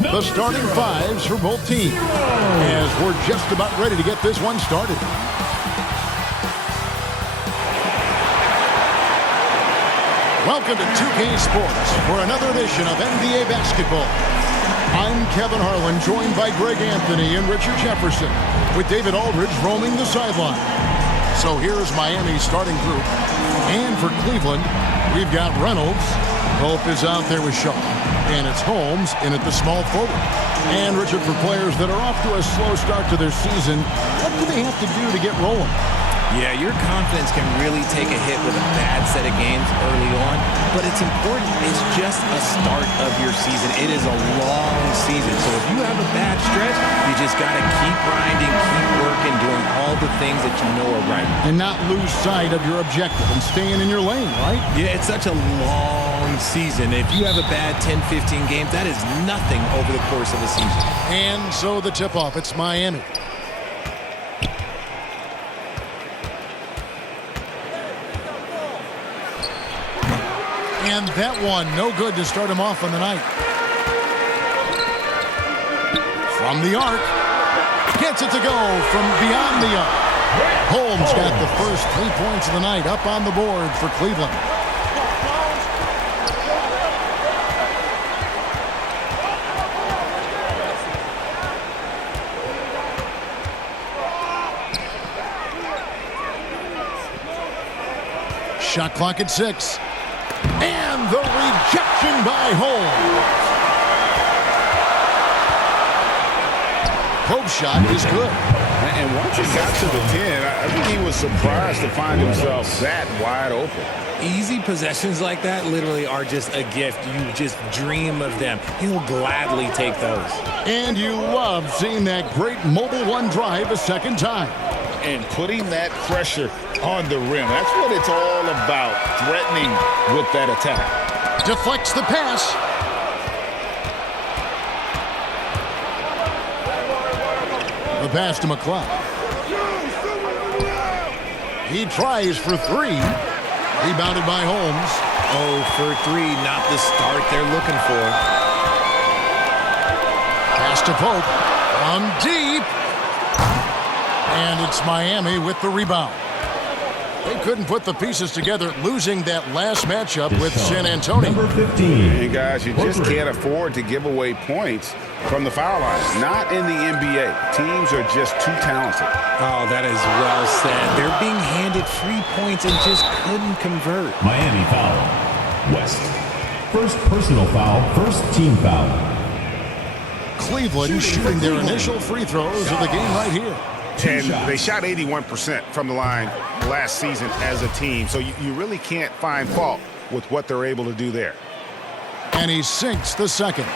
The starting fives for both teams as we're just about ready to get this one started. Welcome to 2K Sports for another edition of NBA basketball. I'm Kevin Harlan, joined by Greg Anthony and Richard Jefferson, with David Aldridge roaming the sideline. So here's Miami's starting group. And for Cleveland, we've got Reynolds. Pope is out there with Shaw. And it's Holmes in at the small forward. And Richard, for players that are off to a slow start to their season, what do they have to do to get rolling? Yeah, your confidence can really take a hit with a bad set of games early on, but it's important. It's just a start of your season. It is a long season, so if you have a bad stretch, you just got to keep grinding, keep working, doing all the things that you know are right. And not lose sight of your objective and staying in your lane, right? Yeah, it's such a long season. If you have a bad 10, 15 games, that is nothing over the course of a season. And so the tip-off, it's Miami. And that one, no good to start him off on the night. From the arc. Gets it to go from beyond the arc. Holmes got the first 3 points of the night up on the board for Cleveland. Shot clock at 6. And the rejection by Holmes. Pope's shot is good. And once he got to the 10, I think he was surprised to find himself that wide open. Easy possessions like that literally are just a gift. You just dream of them. He'll gladly take those. And you love seeing that great mobile one drive a second time. And putting that pressure on the rim. That's what it's all about, threatening with that attack. Deflects the pass. The pass to McCloud. He tries for 3. Rebounded by Holmes. Oh, for 3, not the start they're looking for. Pass to Pope. From deep. And it's Miami with the rebound. They couldn't put the pieces together, losing that last matchup with San Antonio. Number 15. And guys, you just can't afford to give away points from the foul line. Not in the NBA. Teams are just too talented. Oh, that is well said. They're being handed free points and just couldn't convert. Miami foul. West. First personal foul, first team foul. Cleveland shooting their initial free throws of the game right here. And they shot 81% from the line last season as a team. So you really can't find fault with what they're able to do there. And he sinks the second.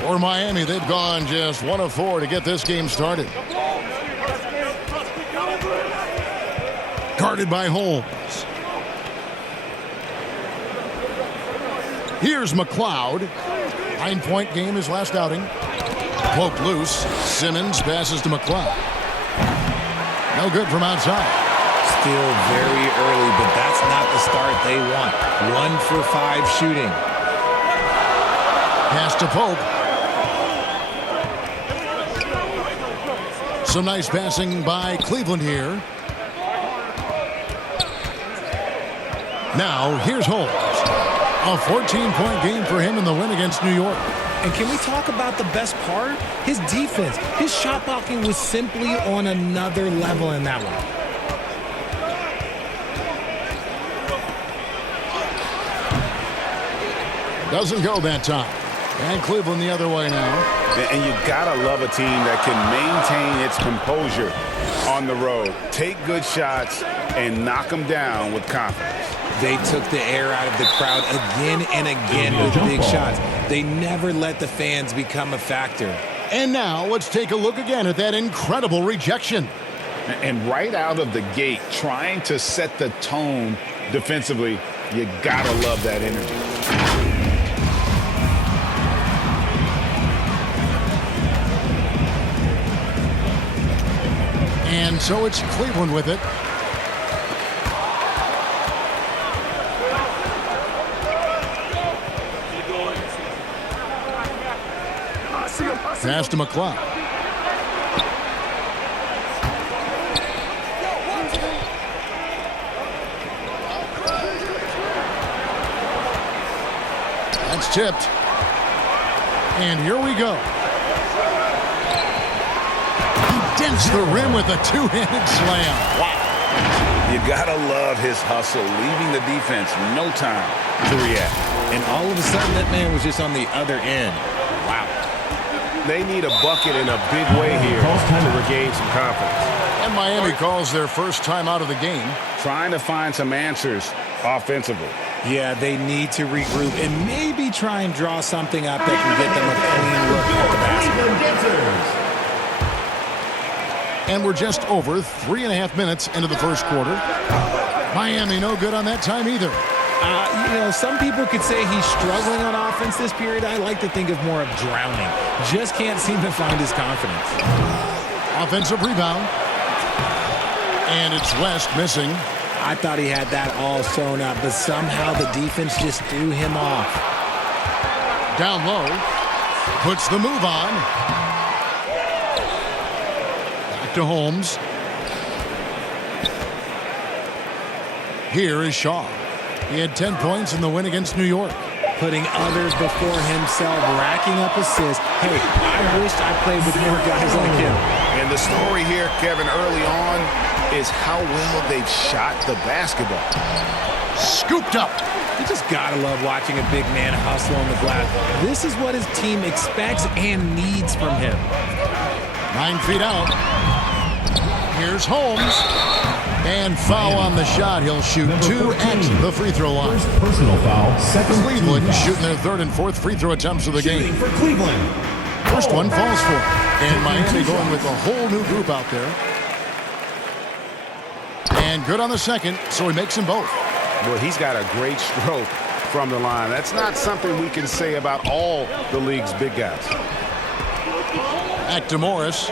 For Miami, they've gone just 1 of 4 to get this game started. Guarded by Holmes. Here's McCloud. 9-point game his last outing. Pope loose. Simmons passes to McCloud. No good from outside. Still very early, but that's not the start they want. 1 for 5 shooting. Pass to Pope. Some nice passing by Cleveland here. Now, here's Holmes. A 14-point game for him in the win against New York. And can we talk about the best part? His defense. His shot blocking was simply on another level in that one. Doesn't go that time. And Cleveland the other way now. And you gotta love a team that can maintain its composure on the road. Take good shots and knock them down with confidence. They took the air out of the crowd again and again with big shots. They never let the fans become a factor. And now let's take a look again at that incredible rejection. And right out of the gate, trying to set the tone defensively, you gotta love that energy. And so it's Cleveland with it. pass to McCloud. That's tipped. And here we go. He dents the rim with a two-handed slam. Wow. You gotta love his hustle, leaving the defense no time to react. And all of a sudden, that man was just on the other end. Wow. They need a bucket in a big way here to regain some confidence. And Miami calls their first time out of the game. Trying to find some answers offensively. Yeah, they need to regroup and maybe try and draw something up that can get them a clean look at the basket. And we're just over 3.5 minutes into the first quarter. Miami no good on that time either. Some people could say he's struggling on offense this period. I like to think of more of drowning. Just can't seem to find his confidence. Offensive rebound. And it's West missing. I thought he had that all sewn up, but somehow the defense just threw him off. Down low. Puts the move on. Back to Holmes. Here is Shaw. He had 10 points in the win against New York. Putting others before himself, racking up assists. Hey, I wished I played with more guys like him. And the story here, Kevin, early on is how well they've shot the basketball. Scooped up. You just gotta love watching a big man hustle on the glass. This is what his team expects and needs from him. 9 feet out. Here's Holmes. And foul on the shot. He'll shoot 2 at the free throw line. First personal foul, second Cleveland team foul. shooting their third and fourth free throw attempts of the game. For Cleveland. First one falls for him. And Miami going with a whole new group out there. And good on the second, so he makes them both. Well, he's got a great stroke from the line. That's not something we can say about all the league's big guys. Back to Morris.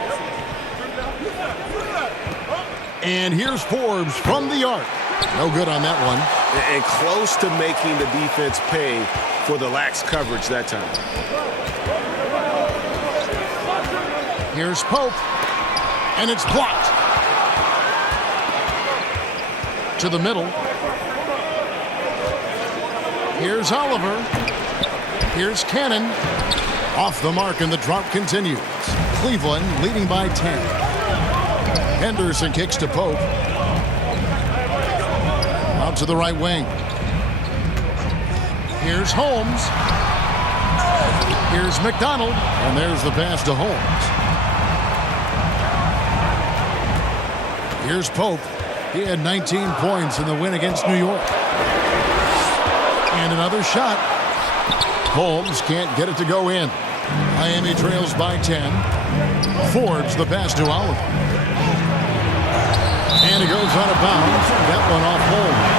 And here's Forbes from the arc. No good on that one. And close to making the defense pay for the lax coverage that time. Here's Pope. And it's blocked. To the middle. Here's Oliver. Here's Cannon. Off the mark, and the drop continues. Cleveland leading by 10. Henderson kicks to Pope. Out to the right wing. Here's Holmes. Here's McDonald. And there's the pass to Holmes. Here's Pope. He had 19 points in the win against New York. And another shot. Holmes can't get it to go in. Miami trails by 10. Forbes the pass to Oliver. And it goes out of bounds. That one off Holmes.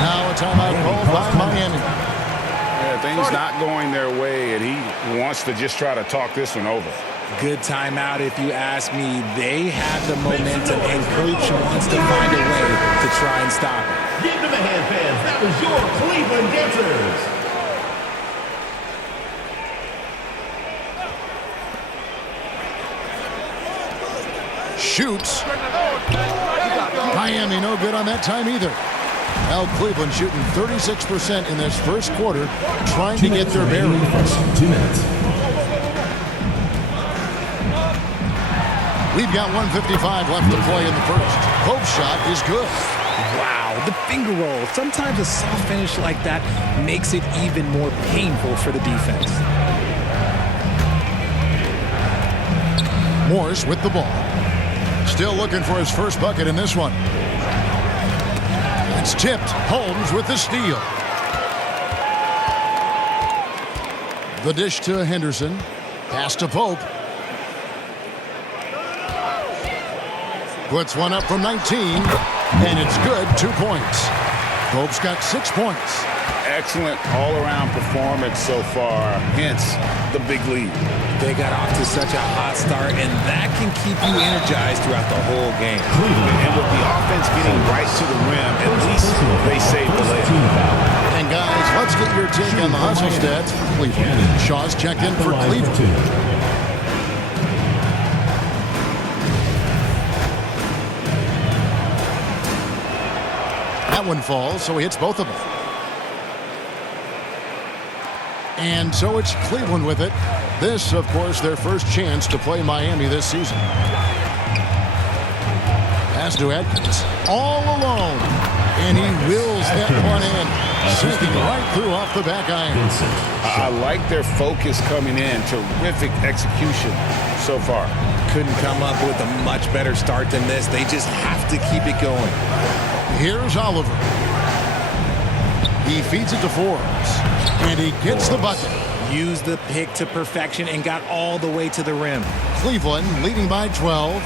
Now a timeout called by Miami. Yeah, things not going their way, and he wants to just try to talk this one over. Good timeout if you ask me. They have the momentum, and coach wants to find a way to try and stop it. Give them a hand, fans. That was your Cleveland Dancers. Shoots. Miami no good on that time either. Now Cleveland shooting 36% in this first quarter, trying to get their bearings. 2 minutes. We've got 1:55 left to play in the first. Pope's shot is good. Wow, the finger roll. Sometimes a soft finish like that makes it even more painful for the defense. Morris with the ball. Still looking for his first bucket in this one. It's tipped. Holmes with the steal. The dish to Henderson. Pass to Pope. Puts one up from 19. And it's good. 2 points. Pope's got 6 points. Excellent all-around performance so far, hence the big lead. They got off to such a hot start, and that can keep you energized throughout the whole game. And with the offense getting right to the rim, at least they saved the layup. And guys, let's get your their take on the hustle stats for Cleveland. Shaw's checked in for Cleveland. That one falls, so he hits both of them. And so it's Cleveland with it. This, of course, their first chance to play Miami this season. Pass to Atkins. All alone. And he wills that one in. Sinking right through off the back iron. I like their focus coming in. Terrific execution so far. Couldn't come up with a much better start than this. They just have to keep it going. Here's Oliver. He feeds it to Forbes. And he gets the bucket. Used the pick to perfection and got all the way to the rim. Cleveland leading by 12.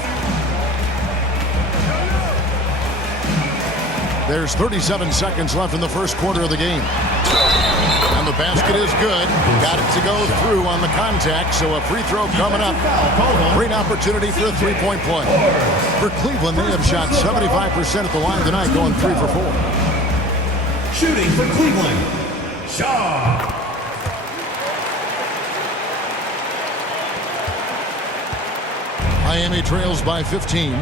There's 37 seconds left in the first quarter of the game. And the basket is good. Got it to go through on the contact, so a free throw coming up. Great opportunity for a three-point play. For Cleveland, they have shot 75% at the line tonight, going 3 for 4. Shooting for Cleveland, Shaw. Miami trails by 15.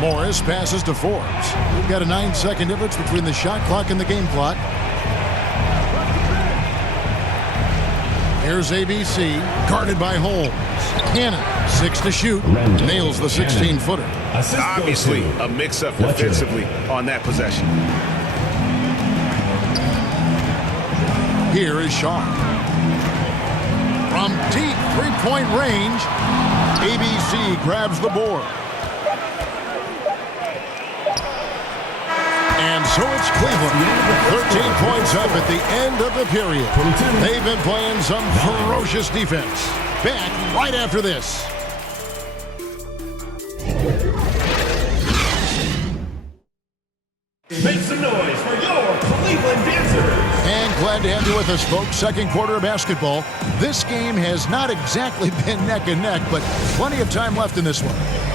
Morris passes to Forbes. We've got a 9-second difference between the shot clock and the game clock. Here's ABC, guarded by Holmes. Cannon, 6 to shoot, nails the 16-footer. Obviously, a mix-up defensively on that possession. Here is Shaw. From deep three-point range, ABC grabs the board. And so it's Cleveland, 13 points up at the end of the period. They've been playing some ferocious defense. Back right after this. Make some noise for your Cleveland Dancers. And glad to have you with us, folks. Second quarter of basketball. This game has not exactly been neck and neck, but plenty of time left in this one.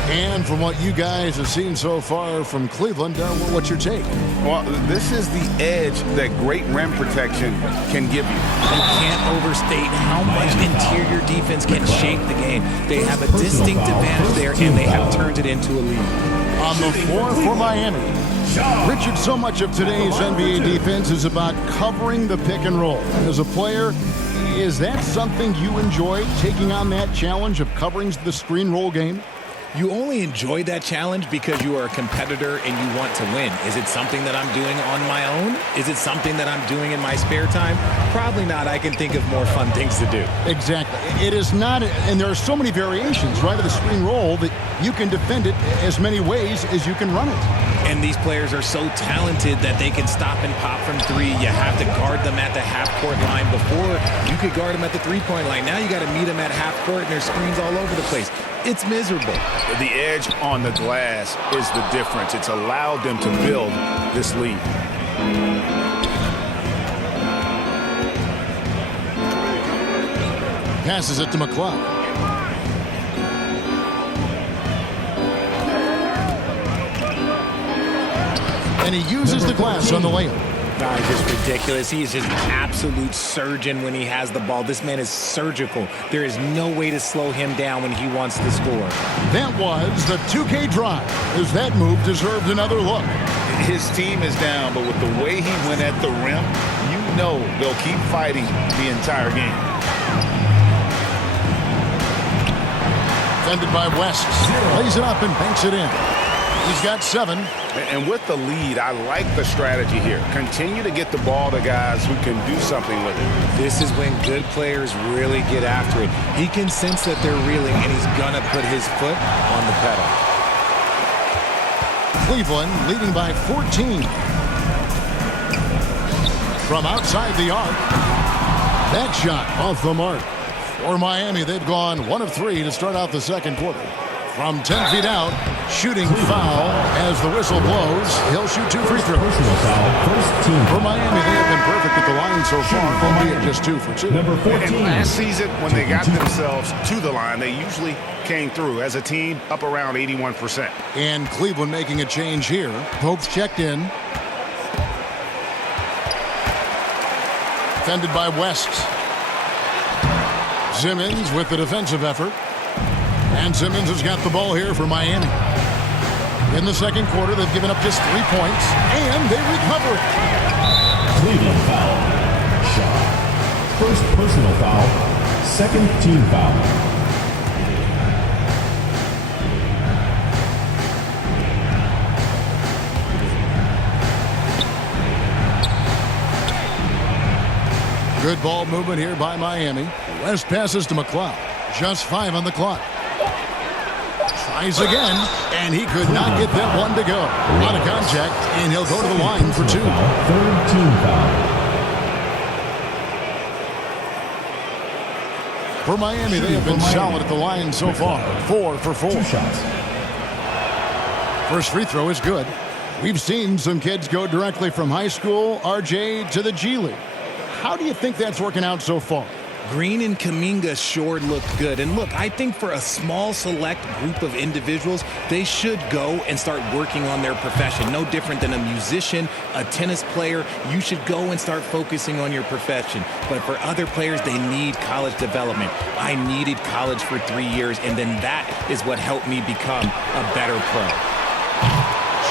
And from what you guys have seen so far from Cleveland, what's your take? Well, this is the edge that great rim protection can give you. You can't overstate how much interior defense can shape the game. They have a distinct advantage there, and they have turned it into a lead. On the floor for Miami. Richard, so much of today's NBA defense is about covering the pick and roll. As a player, is that something you enjoy, taking on that challenge of covering the screen roll game? You only enjoy that challenge because you are a competitor and you want to win. Is it something that I'm doing on my own? Is it something that I'm doing in my spare time? Probably not. I can think of more fun things to do. Exactly. It is not, and there are so many variations, right, of the screen roll that you can defend it as many ways as you can run it. And these players are so talented that they can stop and pop from three. You have to guard them at the half-court line. Before, you could guard them at the three-point line. Now you got to meet them at half-court, and there's screens all over the place. It's miserable. The edge on the glass is the difference. It's allowed them to build this lead. Passes it to McCloud. And he uses the glass on the layup. He's just ridiculous. He's just an absolute surgeon when he has the ball. This man is surgical. There is no way to slow him down when he wants to score. That was the 2K drive, as that move deserved another look. His team is down, but with the way he went at the rim, you know they'll keep fighting the entire game. Defended by West. Lays it up and banks it in. He's got 7. And with the lead, I like the strategy here. Continue to get the ball to guys who can do something with it. This is when good players really get after it. He can sense that they're reeling, and he's going to put his foot on the pedal. Cleveland leading by 14. From outside the arc. That shot off the mark. For Miami, they've gone 1 of 3 to start out the second quarter. From 10 feet out, shooting foul as the whistle blows. He'll shoot 2 free throws. Personal foul, first team. For Miami, they have been perfect at the line so far, albeit just 2 for 2. Number 14. And last season, when they got themselves to the line, they usually came through as a team up around 81%. And Cleveland making a change here. Pope's checked in. defended by West. Simmons with the defensive effort. And Simmons has got the ball here for Miami. In the second quarter, they've given up just 3 points, and they recover it. Cleveland foul. Shot. First personal foul. Second team foul. Good ball movement here by Miami. West passes to McLeod. Just 5 on the clock. Tries again, and he could not get that one to go. A lot of contact, and he'll go to the line for 2. Third team foul. For Miami, they have been solid at the line so far. 4 for 4. 2 shots. First free throw is good. We've seen some kids go directly from high school, RJ, to the G League. How do you think that's working out so far? Green and Kuminga sure look good. And look, I think for a small select group of individuals, they should go and start working on their profession. No different than a musician, a tennis player. You should go and start focusing on your profession. But for other players, they need college development. I needed college for 3 years, and then that is what helped me become a better pro.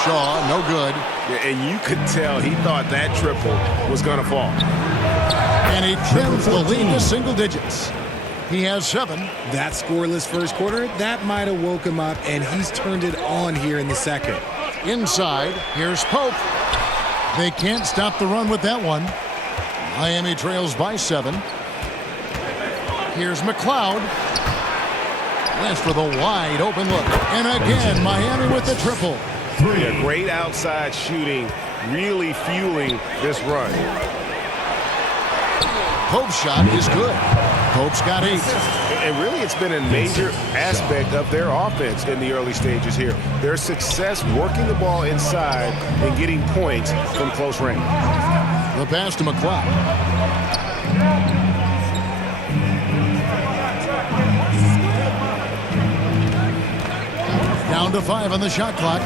Shaw, no good. Yeah, and you could tell he thought that triple was going to fall. And he trims the lead to single digits. He has 7. That scoreless first quarter, that might have woke him up, and he's turned it on here in the second. Inside, here's Pope. They can't stop the run with that one. Miami trails by 7. Here's McLeod. West with a wide open look. And again, Miami with the triple. Yeah, great outside shooting, really fueling this run. Pope's shot is good. Pope's got 8. And really, it's been a major aspect of their offense in the early stages here. Their success working the ball inside and getting points from close range. The pass to McLeod. Down to 5 on the shot clock.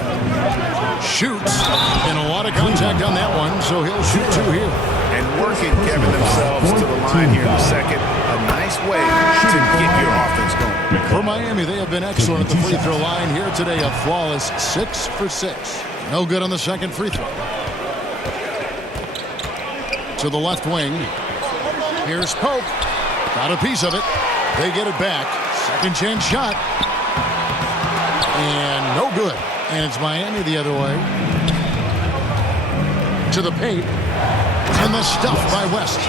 Shoots. And a lot of contact on that one, so he'll shoot 2 here. And working, Kevin, themselves to the line here in the second. A nice way to get your offense going. For Miami, they have been excellent at the free throw line here today. A flawless 6 for 6. No good on the second free throw. To the left wing. Here's Pope. Got a piece of it. They get it back. Second chance shot. And no good. And it's Miami the other way. To the paint. And the stuff by West.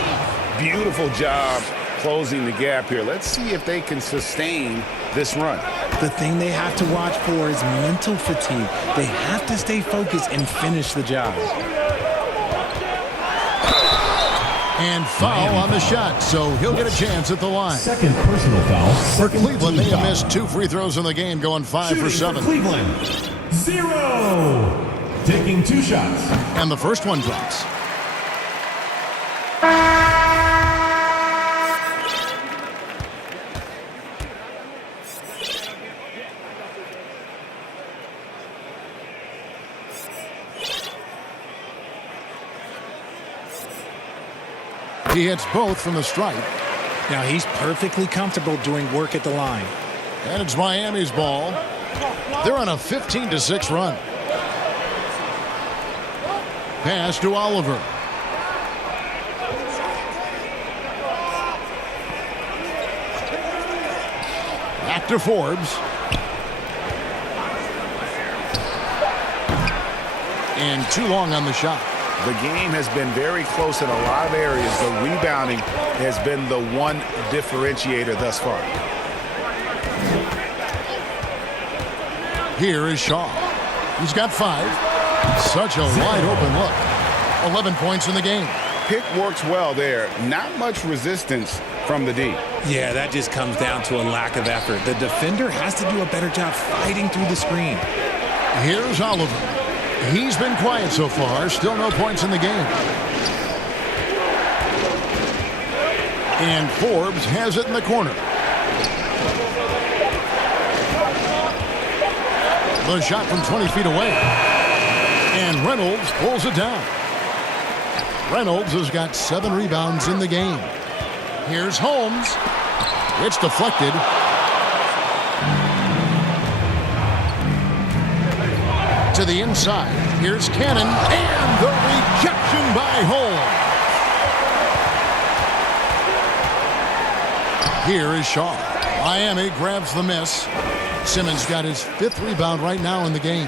Beautiful job closing the gap here. Let's see if they can sustain this run. The thing they have to watch for is mental fatigue. They have to stay focused and finish the job. And foul on the shot, so he'll get a chance at the line. Second personal foul. For Cleveland, they have missed 2 free throws in the game, going 5 for 7. Cleveland. 0. Taking 2 shots. And the first one drops. He hits both from the stripe. Now he's perfectly comfortable doing work at the line. And it's Miami's ball. They're on a 15-6 run. Pass to Oliver. Back to Forbes. And too long on the shot. The game has been very close in a lot of areas. The rebounding has been the one differentiator thus far. Here is Shaw. He's got 5. Such a wide open look. 11 points in the game. Pick works well there. Not much resistance from the D. Yeah, that just comes down to a lack of effort. The defender has to do a better job fighting through the screen. Here's Oliver. He's been quiet so far. Still no points in the game. And Forbes has it in the corner. The shot from 20 feet away. And Reynolds pulls it down. Reynolds has got 7 rebounds in the game. Here's Holmes. It's deflected. To the inside. Here's Cannon. And the rejection by Holmes. Here is Shaw. Miami grabs the miss. Simmons got his 5th rebound right now in the game.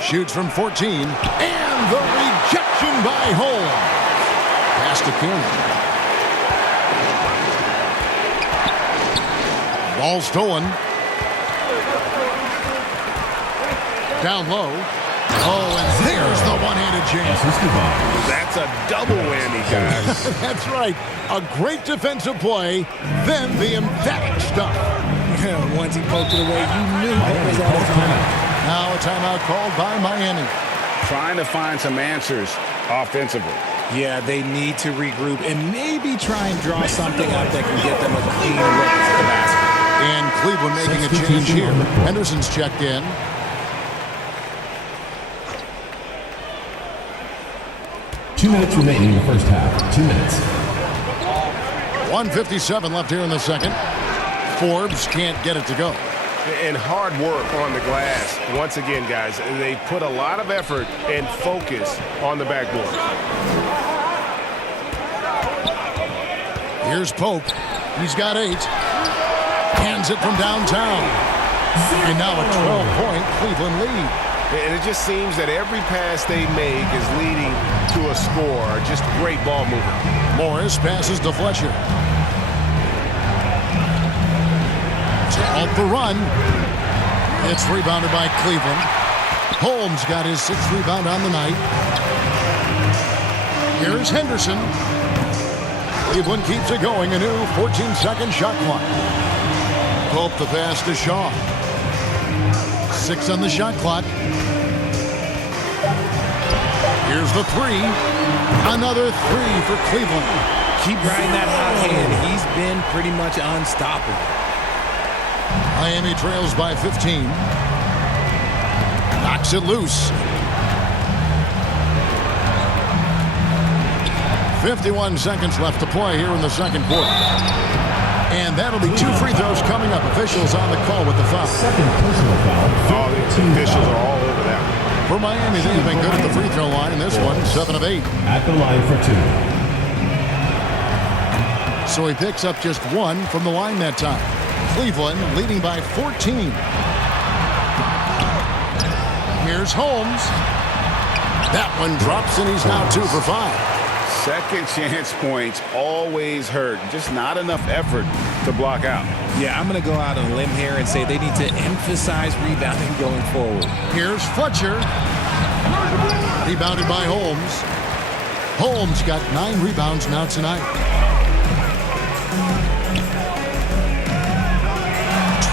Shoots from 14. And the rejection by Holmes. Pass to Cannon. Ball stolen. Down low. Oh, and there's the one-handed jam. That's a double whammy, guys. That's right. A great defensive play, then the emphatic stuff. Once he poked it away, you knew what was at his mind. Now a timeout called by Miami. Trying to find some answers offensively. Yeah, they need to regroup and maybe try and draw something up that can get them a clean look at the basket. And Cleveland making a change here. Henderson's checked in. Two minutes remaining in the first half. 2 minutes. 1:57 left here in the second. Forbes can't get it to go. And hard work on the glass. Once again, guys, they put a lot of effort and focus on the backboard. Here's Pope. He's got 8. Hands it from downtown. And now a 12-point Cleveland lead. And it just seems that every pass they make is leading to a score. Just great ball movement. Morris passes to Fletcher. Off the run. It's rebounded by Cleveland. Holmes got his 6th rebound on the night. Here's Henderson. Cleveland keeps it going. A new 14-second shot clock. Pope the pass to Shaw. 6 on the shot clock. Here's the 3. Another 3 for Cleveland. Keep riding that hot hand. He's been pretty much unstoppable. Miami trails by 15. Knocks it loose. 51 seconds left to play here in the second quarter. And that'll be 2 free throws coming up. Officials on the call with the foul. Second personal foul. All the officials are all over that. For Miami, they've been good at the free throw line in this one. 7 of 8. At the line for 2. So he picks up just 1 from the line that time. Cleveland leading by 14. Here's Holmes. That one drops, and he's now 2 for 5. Second chance points always hurt. Just not enough effort to block out. Yeah, I'm going to go out on a limb here and say they need to emphasize rebounding going forward. Here's Fletcher. Rebounded by Holmes. Holmes got 9 rebounds now tonight.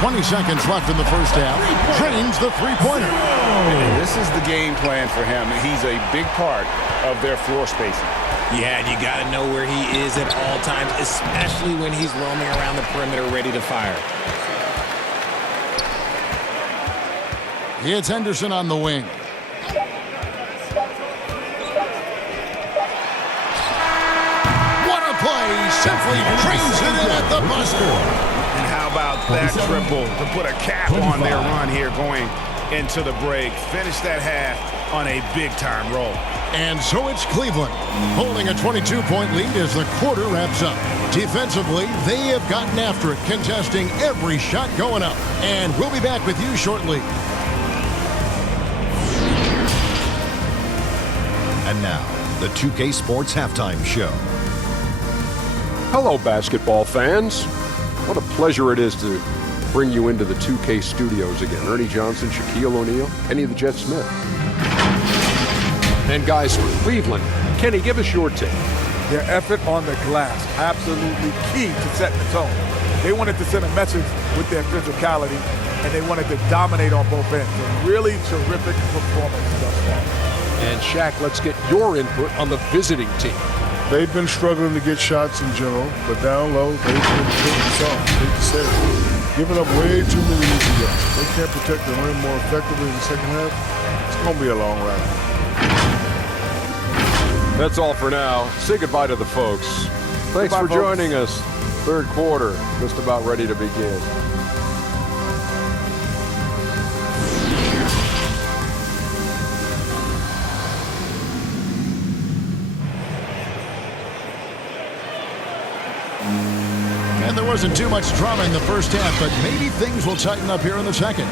20 seconds left in the first half. Drains the three-pointer. This is the game plan for him. He's a big part of their floor spacing. Yeah, and you got to know where he is at all times, especially when he's roaming around the perimeter ready to fire. It's Henderson on the wing. What a play! Simply drains it in at the buzzer. And how about that triple to put a cap on their run here going into the break. Finish that half on a big-time roll. And so it's Cleveland holding a 22-point lead as the quarter wraps up. Defensively, they have gotten after it, contesting every shot going up. And we'll be back with you shortly. And now, the 2K Sports Halftime Show. Hello, basketball fans. What a pleasure it is to bring you into the 2K studios again. Ernie Johnson, Shaquille O'Neal, Kenny the Jet Smith. And guys from Cleveland, Kenny, give us your take. Their effort on the glass, absolutely key to setting the tone. They wanted to send a message with their physicality, and they wanted to dominate on both ends. A really terrific performance thus far. And Shaq, let's get your input on the visiting team. They've been struggling to get shots in general, but down low, they've been getting soft. Hate to say it. Giving up way too many easy shots. They can't protect the rim more effectively in the second half. It's going to be a long ride. That's all for now. Say goodbye to the folks. Thanks Goodbye, for folks. joining us. Third quarter, just about ready to begin. And there wasn't too much drama in the first half, but maybe things will tighten up here in the second.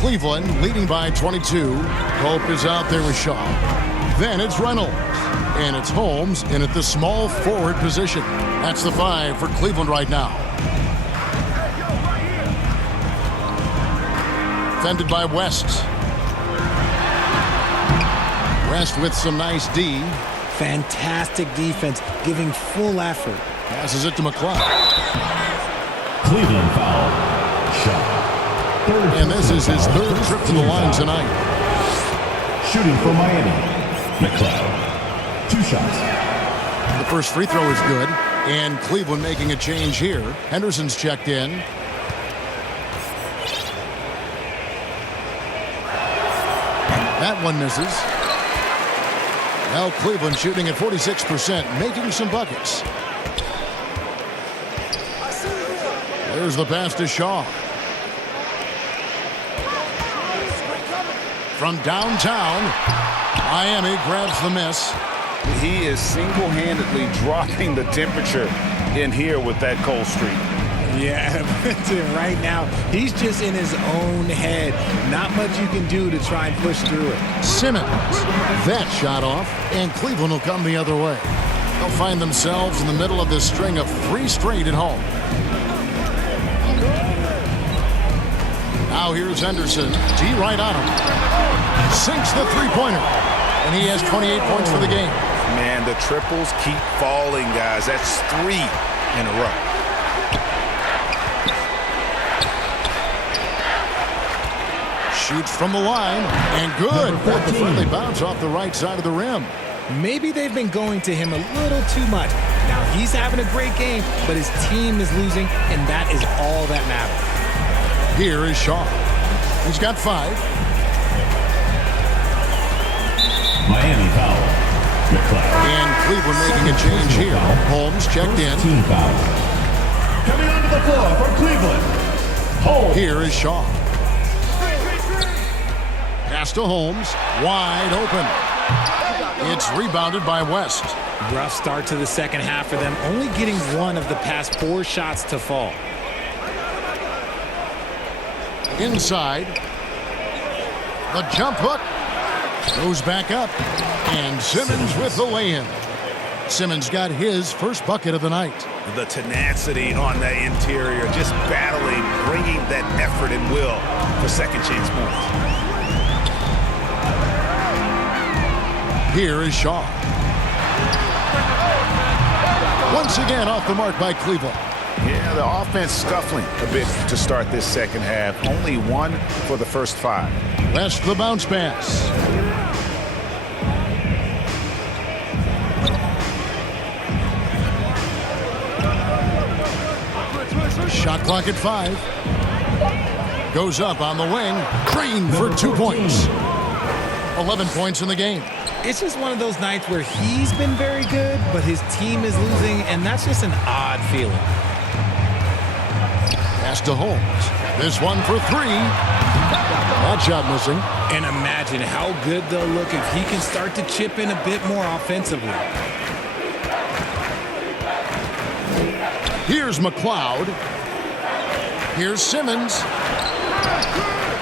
Cleveland leading by 22. Pope is out there with Shaw. Then it's Reynolds. And it's Holmes in at the small forward position. That's the 5 for Cleveland right now. Defended by West. West with some nice D. Fantastic defense, giving full effort. Passes it to McLeod. Cleveland foul. Shot. Third And this is his personal third foul. trip to the line First team foul. tonight. Shooting for Miami. McLeod. 2 shots. The first free throw is good. And Cleveland making a change here. Henderson's checked in. That one misses. Now Cleveland shooting at 46%, making some buckets. There's the pass to Shaw. From downtown, Miami grabs the miss. He is single-handedly dropping the temperature in here with that cold streak. Yeah, right now, he's just in his own head. Not much you can do to try and push through it. Simmons, that shot off, and Cleveland will come the other way. They'll find themselves in the middle of this string of 3 straight at home. Now here's Henderson. D right on him. Sinks the three-pointer. And he has 28 points for the game. Man, the triples keep falling, guys. That's 3 in a row. Shoots from the line. And good. Got the friendly bounce off the right side of the rim. Maybe they've been going to him a little too much. Now, he's having a great game, but his team is losing, and that is all that matters. Here is Shaw. He's got 5. Miami foul. McLeod. And Cleveland making a change here. Holmes checked in. Team foul. Coming onto the floor for Cleveland. Holmes. Here is Shaw. Pass to Holmes. Wide open. It's rebounded by West. Rough start to the second half for them, only getting 1 of the past 4 shots to fall. Inside. The jump hook. Goes back up. And Simmons with the lay-in. Simmons got his first bucket of the night. The tenacity on the interior, just battling, bringing that effort and will for second chance points. Here is Shaw. Once again off the mark by Cleveland. Yeah, the offense scuffling a bit to start this second half. Only 1 for the first 5. West the bounce pass. Shot clock at 5. Goes up on the wing. Green for 2 points. 11 points in the game. It's just one of those nights where he's been very good, but his team is losing, and that's just an odd feeling. Pass to Holmes. This one for 3. That shot missing. And imagine how good they'll look if he can start to chip in a bit more offensively. Here's McLeod. Here's Simmons.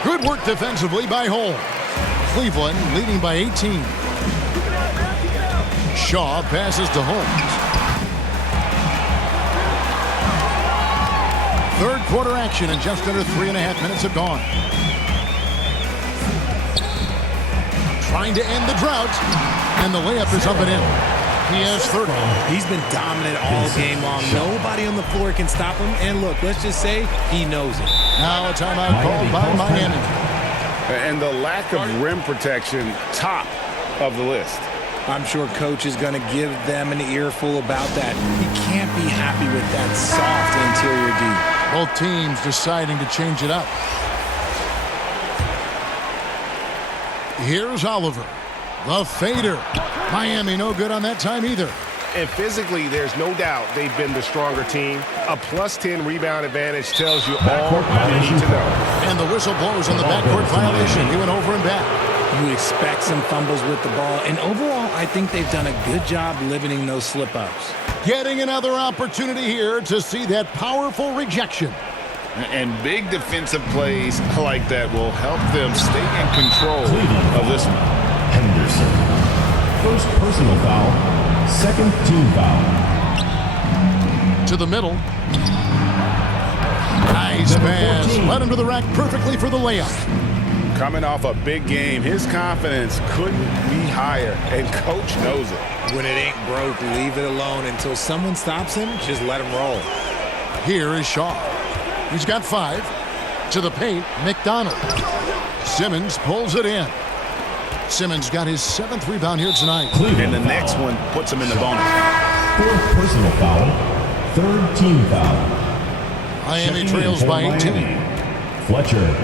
Good work defensively by Holmes. Cleveland leading by 18. Shaw passes to Holmes. Third quarter action and just under 3.5 minutes have gone. Trying to end the drought. And the layup is up and in. He has 30. He's been dominant all game long. Nobody on the floor can stop him. And look, let's just say he knows it. Now a timeout called by Miami. And the lack of rim protection, top of the list. I'm sure coach is going to give them an earful about that. He can't be happy with that soft interior D. Both teams deciding to change it up. Here's Oliver. The fader. Miami no good on that time either. And physically, there's no doubt they've been the stronger team. A +10 rebound advantage tells you all you need to know. And the whistle blows on the backcourt violation. He went over and back. You expect some fumbles with the ball. And overall, I think they've done a good job limiting those slip-ups. Getting another opportunity here to see that powerful rejection. And big defensive plays like that will help them stay in control of this one. Henderson. First personal foul. Second team foul. To the middle. Nice pass. Led him to the rack perfectly for the layup. Coming off a big game, his confidence couldn't be higher, and coach knows it. When it ain't broke, leave it alone until someone stops him. Just let him roll. Here is Shaw. He's got 5. To the paint, McDonald. Simmons pulls it in. Simmons got his 7th rebound here tonight. And the next one puts him in the bonus. Fourth personal foul. Third team foul. Miami trails by 18. Fletcher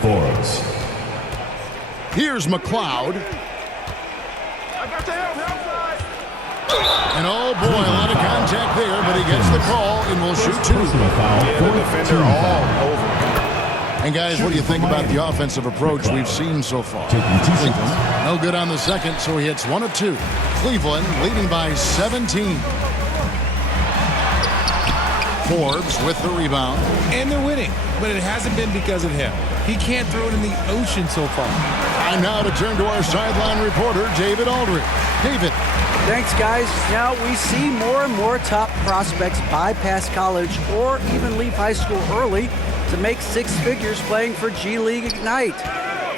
Forbes. Here's McLeod. And oh boy, a lot of contact there, but he gets the call and will shoot 2. Yeah, the defender all over. And guys, what do you think about the offensive approach we've seen so far? Cleveland, no good on the second, so he hits 1 of 2. Cleveland leading by 17. Forbes with the rebound. And they're winning, but it hasn't been because of him. He can't throw it in the ocean so far. Time now to turn to our sideline reporter, David Aldridge. David. Thanks, guys. Now we see more and more top prospects bypass college or even leave high school early to make 6 figures playing for G League Ignite.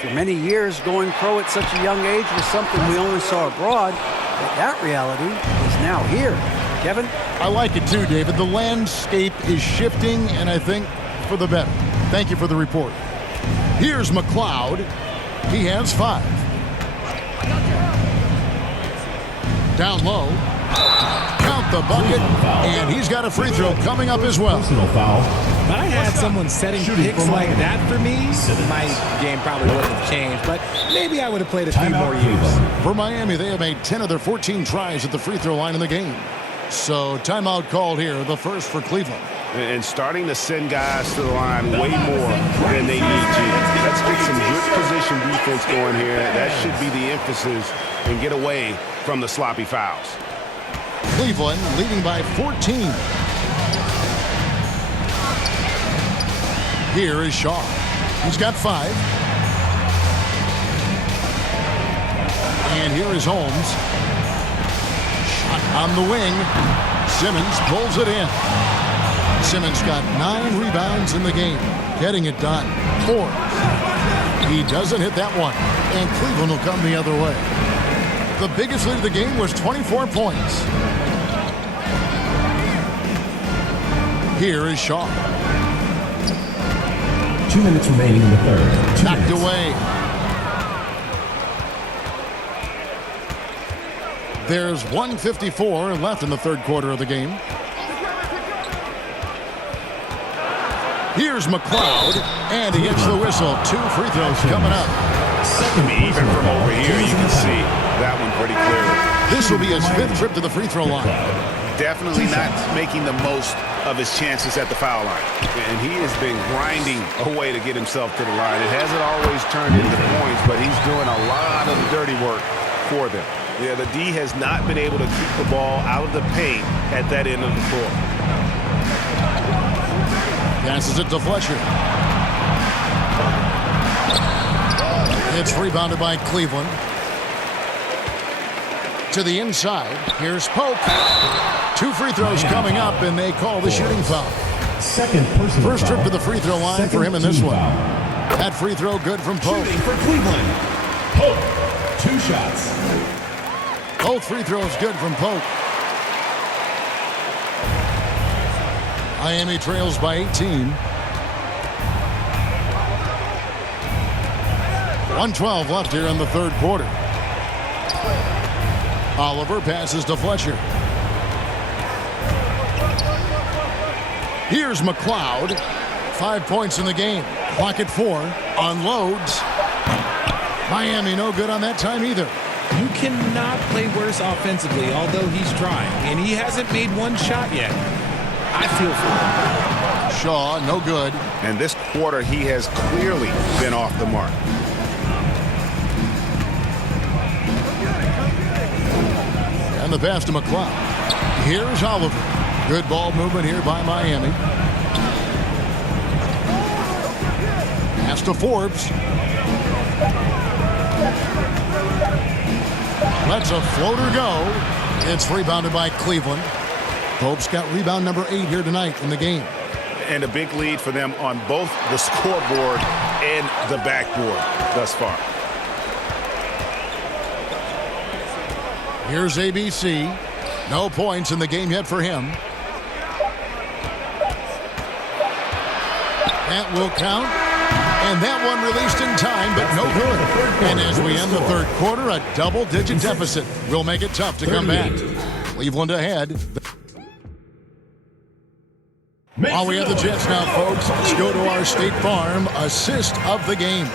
For many years, going pro at such a young age was something we only saw abroad, but that reality is now here. Kevin? I like it too, David. The landscape is shifting, and I think for the better. Thank you for the report. Here's McLeod. He has 5. Down low. Count the bucket, and he's got a free throw coming up as well. Personal foul. If I had someone setting picks like that for me, my game probably wouldn't have changed, but maybe I would have played a few more years. For Miami, they have made 10 of their 14 tries at the free throw line in the game. So timeout called here, the first for Cleveland. And starting to send guys to the line way more than they need to. Let's get some good position defense going here. That should be the emphasis and get away from the sloppy fouls. Cleveland leading by 14. Here is Shaw. He's got 5. And here is Holmes. Shot on the wing. Simmons pulls it in. Simmons got 9 rebounds in the game. Getting it done. 4. He doesn't hit that one. And Cleveland will come the other way. The biggest lead of the game was 24 points. Here is Shaw. 2 minutes remaining in the third. Knocked away. There's 1:54 left in the third quarter of the game. Here's McLeod, and he gets the whistle. 2 free throws coming up. Even from over here, you can see that one pretty clearly. This will be his 5th trip to the free throw line. Definitely not making the most of his chances at the foul line. And he has been grinding away to get himself to the line. It hasn't always turned into points, but he's doing a lot of the dirty work for them. Yeah, the D has not been able to keep the ball out of the paint at that end of the floor. Passes it to Fletcher. It's rebounded by Cleveland. To the inside. Here's Pope. 2 free throws coming up, and they call the shooting foul. Second personal First trip to the free throw line for him in this one. Foul. That free throw good from Pope. Shooting for Cleveland. Pope. 2 shots. Both free throws good from Pope. Miami trails by 18. 1:12 left here in the third quarter. Oliver passes to Fletcher. Here's McLeod. 5 points in the game. Clock at 4. Unloads. Miami no good on that time either. You cannot play worse offensively, although he's trying. And he hasn't made one shot yet. I feel for him. Shaw, no good. And this quarter, he has clearly been off the mark. And the pass to McLeod. Here's Oliver. Good ball movement here by Miami. Pass to Forbes. Lets a floater go. It's rebounded by Cleveland. Pope's got rebound number 8 here tonight in the game. And a big lead for them on both the scoreboard and the backboard thus far. Here's ABC. No points in the game yet for him. That will count. And that one released in time, but no good. And as we end the third quarter, a double-digit deficit will make it tough to come back. Cleveland ahead. While we have the Jets now, folks, let's go to our State Farm assist of the game.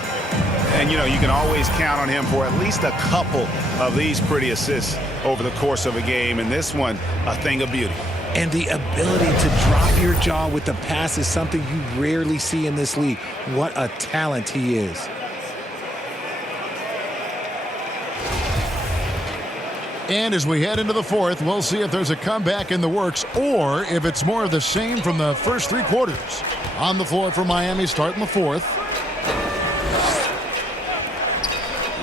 And, you know, you can always count on him for at least a couple of these pretty assists over the course of a game. And this one, a thing of beauty. And the ability to drop your jaw with the pass is something you rarely see in this league. What a talent he is. And as we head into the fourth, we'll see if there's a comeback in the works or if it's more of the same from the first 3 quarters. On the floor for Miami starting the fourth.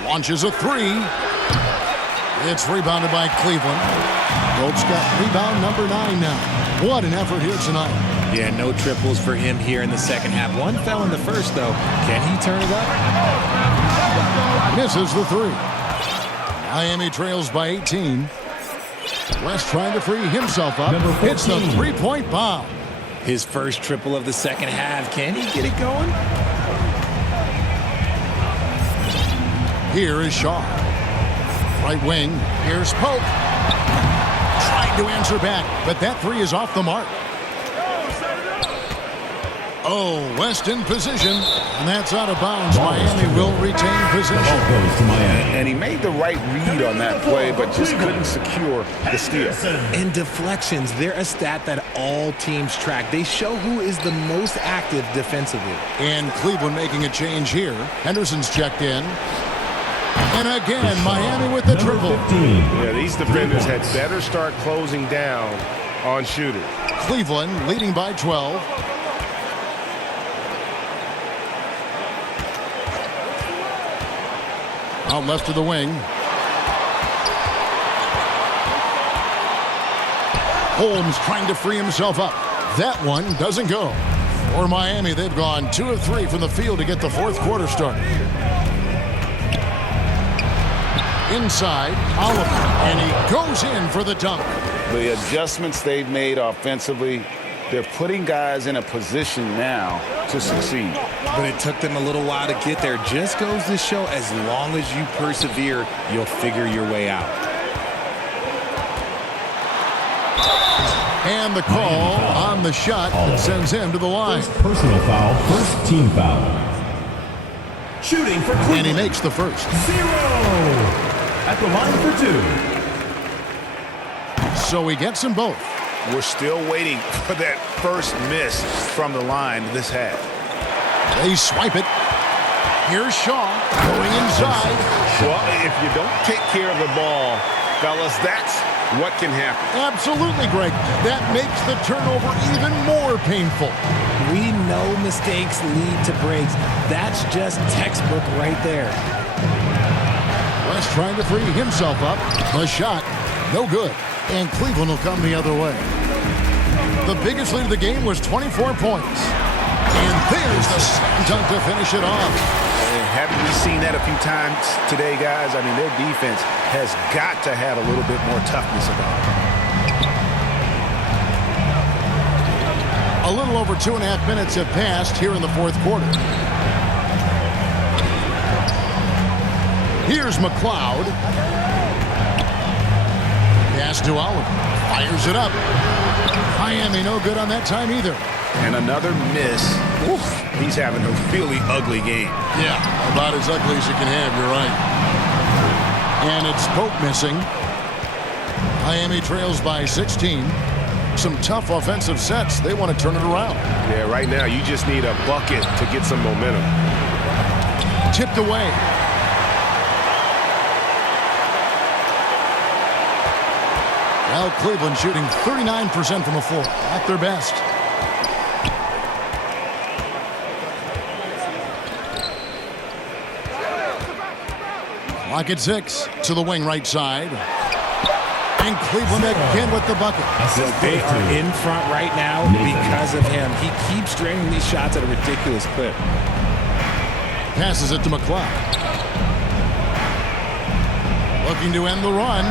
Launches a 3. It's rebounded by Cleveland. Pope's got rebound number 9 now. What an effort here tonight. Yeah, no triples for him here in the second half. One fell in the first, though. Can he turn it up? Misses the 3. Miami trails by 18. West trying to free himself up. Hits the 3-point bomb. His first triple of the second half. Can he get it going? Here is Shaw. Right wing. Here's Pope. Trying to answer back, but that 3 is off the mark. Oh, West in position, and that's out of bounds. Miami will retain possession. And he made the right read on that play, but just couldn't secure the steal. And deflections, they're a stat that all teams track. They show who is the most active defensively. And Cleveland making a change here. Henderson's checked in. And again, Miami with the triple. Yeah, these defenders had better start closing down on shooters. Cleveland leading by 12. Out left to the wing. Holmes trying to free himself up. That one doesn't go. For Miami, they've gone 2 of 3 from the field to get the fourth quarter started. Inside, Oliver, and he goes in for the dunk. The adjustments they've made offensively, they're putting guys in a position now to succeed. But it took them a little while to get there. Just goes to show as long as you persevere, you'll figure your way out. And the call on the shot that sends him to the line. First personal foul, first team foul. Shooting for Cleveland. And he makes the first. 0 at the line for 2. So he gets them both. We're still waiting for that first miss from the line this half. They swipe it. Here's Shaw going inside. Well, if you don't take care of the ball, fellas, that's what can happen. Absolutely, Greg. That makes the turnover even more painful. We know mistakes lead to breaks. That's just textbook right there. West trying to free himself up. The shot, no good. And Cleveland will come the other way. The biggest lead of the game was 24 points. And there's the slam dunk to finish it off. Haven't we seen that a few times today, guys? I mean, their defense has got to have a little bit more toughness about it. A little over 2.5 minutes have passed here in the fourth quarter. Here's McLeod. Pass to Oliver. Fires it up. Miami no good on that time either. And another miss. Oof, he's having a really ugly game. Yeah, about as ugly as you can have, you're right. And it's Pope missing. Miami trails by 16. Some tough offensive sets. They want to turn it around. Yeah, right now you just need a bucket to get some momentum. Tipped away. Well, Cleveland shooting 39% from the floor. At their best. Clock at 6 to the wing right side. And Cleveland again with the bucket. They are in front right now because of him. He keeps draining these shots at a ridiculous clip. Passes it to McCloud. Looking to end the run.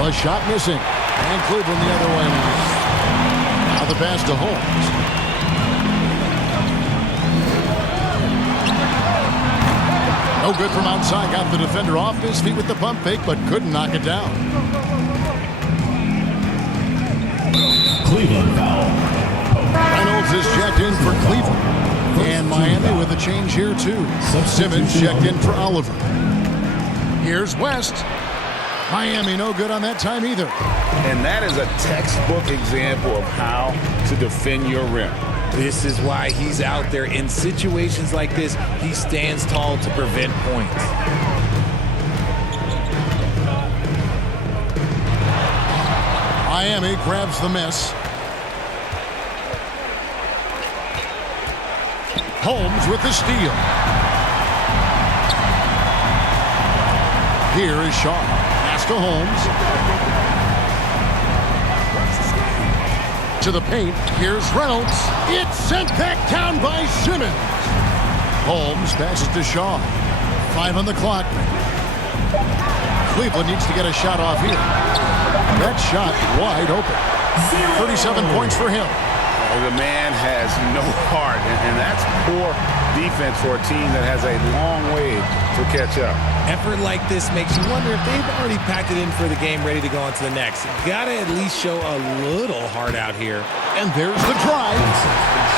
The shot missing. And Cleveland the other way. Now the pass to Holmes. No good from outside. Got the defender off his feet with the pump fake, but couldn't knock it down. Cleveland foul. Reynolds is checked in for Cleveland. And Miami with a change here, too. Simmons checked in for Oliver. Here's West. Miami no good on that time either. And that is a textbook example of how to defend your rim. This is why he's out there. In situations like this, he stands tall to prevent points. Miami grabs the miss. Holmes with the steal. Here is Shaw. Pass to Holmes. To the paint. Here's Reynolds. It's sent back down by Simmons. Holmes passes to Shaw. 5 on the clock. Cleveland needs to get a shot off here. That shot wide open. 37 points for him. The man has no heart, and that's poor defense for a team that has a long way to catch up. Effort like this makes you wonder if they've already packed it in for the game, ready to go on to the next. Gotta at least show a little heart out here. And there's the drive.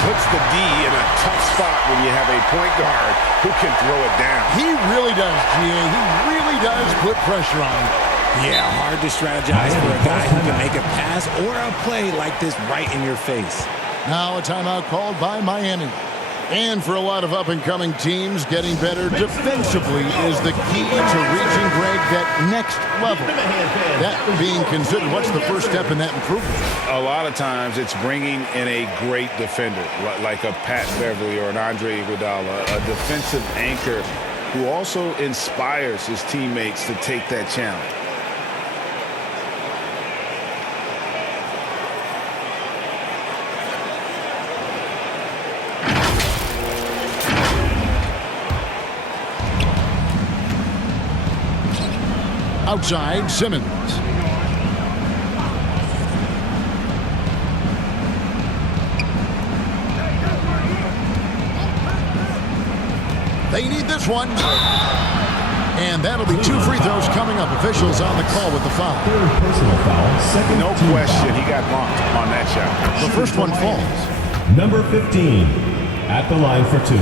Puts the D in a tough spot when you have a point guard who can throw it down. He really does, GA. He really does put pressure on him. Yeah, hard to strategize for a guy who can make a pass or a play like this right in your face. Now a timeout called by Miami. And for a lot of up-and-coming teams, getting better defensively is the key to reaching, Greg, that next level. That being considered, what's the first step in that improvement? A lot of times it's bringing in a great defender, like a Pat Beverly or an Andre Iguodala, a defensive anchor who also inspires his teammates to take that challenge. Outside, Simmons. They need this one. And that'll be 2 free throws coming up. Officials on the call with the foul. Third personal foul. Second No team question, foul. he got bumped on that shot. The first one falls. Number 15 at the line for 2.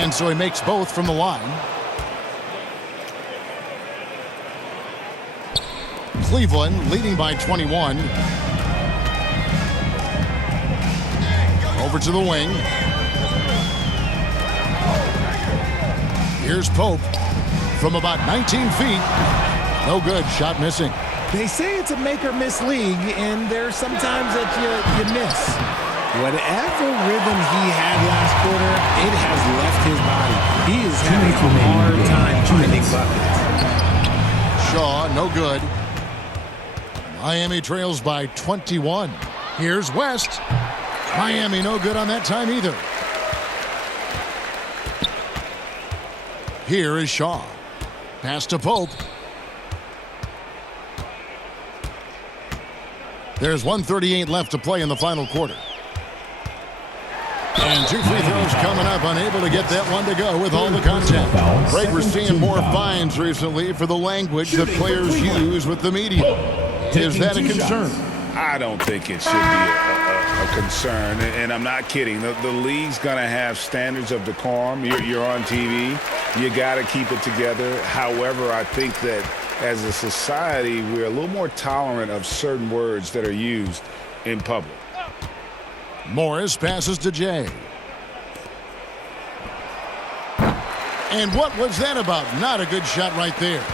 And so he makes both from the line. Cleveland leading by 21. Over to the wing. Here's Pope from about 19 feet. No good. Shot missing. They say it's a make-or-miss league, and there's sometimes that you miss. Whatever rhythm he had last quarter, it has left his body. He is having a hard time finding buckets. Shaw, no good. Miami trails by 21. Here's West. Miami no good on that time either. Here is Shaw. Pass to Pope. There's 1:38 left to play in the final quarter. And 2 free throws coming up, unable to get that one to go with all the contact. Greg, we're seeing more fines recently for the language that players use with the media. Is that a concern? I don't think it should be a concern, and I'm not kidding. The league's going to have standards of decorum. You're on TV. You got to keep it together. However, I think that as a society, we're a little more tolerant of certain words that are used in public. Morris passes to Jay. And what was that about? Not a good shot right there.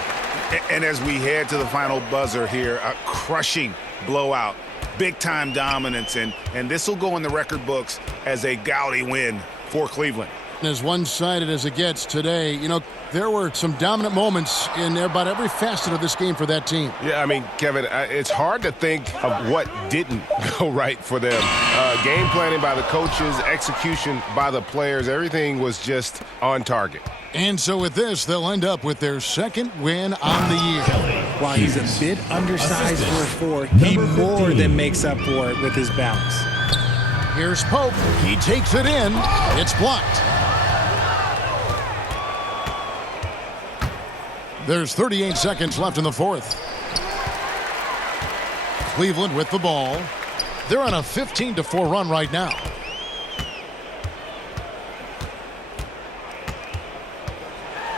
And as we head to the final buzzer here, a crushing blowout, big-time dominance, and this will go in the record books as a gaudy win for Cleveland. As one-sided as it gets today, you know, there were some dominant moments in about every facet of this game for that team. Yeah, I mean, Kevin, it's hard to think of what didn't go right for them. Game planning by the coaches, execution by the players, everything was just on target. And so with this, they'll end up with their second win on the year. While he's a bit undersized for a four, he more than makes up for it with his bounce. Here's Pope. He takes it in. It's blocked. There's 38 seconds left in the fourth. Cleveland with the ball. They're on a 15-4 run right now.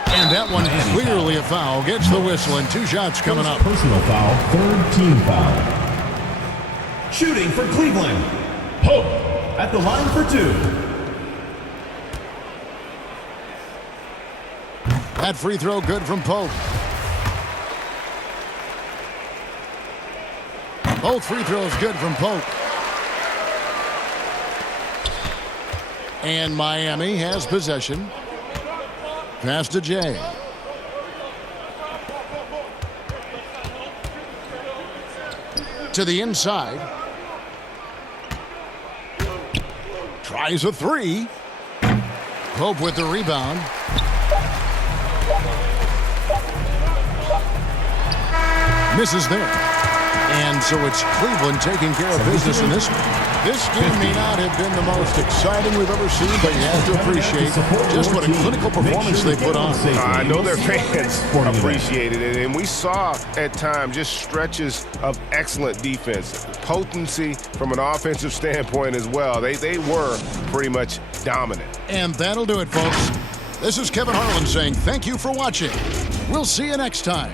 And that one clearly a foul. Gets the whistle and 2 shots coming up. Personal foul, third team foul. Shooting for Cleveland. Pope at the line for 2. That free throw good from Pope. Both free throws good from Pope. And Miami has possession. Pass to Jay. To the inside. Tries a three. Pope with the rebound. Misses there. And so it's Cleveland taking care of business in this one. This game may not have been the most exciting we've ever seen, but you have to appreciate just what a clinical performance they put on. I know their fans appreciated it, and we saw at times just stretches of excellent defense. Potency from an offensive standpoint as well. They were pretty much dominant. And that'll do it, folks. This is Kevin Harlan saying thank you for watching. We'll see you next time.